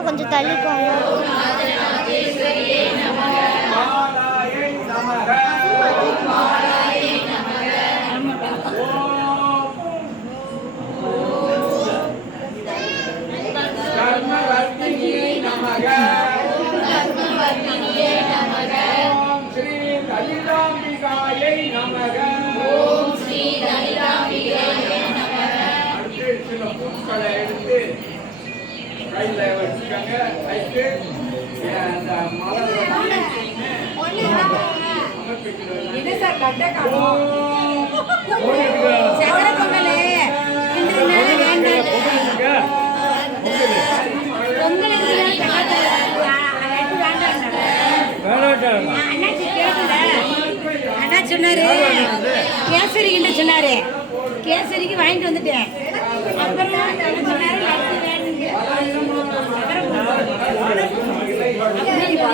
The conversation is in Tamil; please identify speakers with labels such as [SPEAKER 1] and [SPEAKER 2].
[SPEAKER 1] அண்ணா கொஞ்சம் தள்ளிக்கோங்க.
[SPEAKER 2] பூக்களை எடுத்து கையில் வச்சுக்கோங்க வச்சு அந்த
[SPEAKER 3] அண்ணா சொன்னாரு கேசரி கிட்ட சொன்னாரு. கேசரிக்கு வாங்கிட்டு வந்துட்டேன். அப்புறம் சொன்னாரு